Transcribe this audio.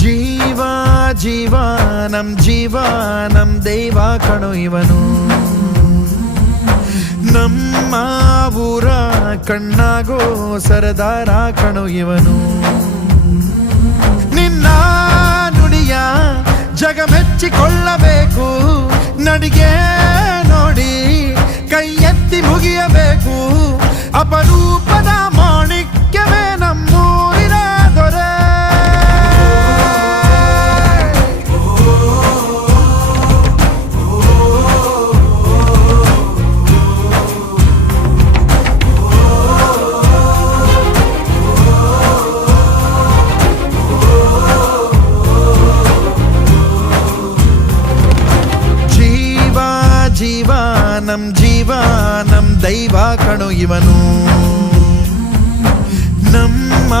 ಜೀವ ಜೀವ ನಮ್ ದೈವ ಕಣೋ ಇವನು. ನಮ್ಮ ಊರ ಕಣ್ಣಾಗೋ ಸರದಾರ ಕಣೋ ಇವನು. ನಿನ್ನ ನುಡಿಯ ಜಗ ಮೆಚ್ಚಿಕೊಳ್ಳಬೇಕು, ನಡಿಗೆ ನೋಡಿ ಕೈ ಎತ್ತಿ ಮುಗಿಯಬೇಕು. ಅಪರೂಪದ ಮಾಣಿಕ್ಯವೇ ನಮ್ಮೂರಿನ ದೊರೆ. ಜೀವ ನಮ್ ದೈವ ಕಣೋ ಇವನು. ನಮ್ಮ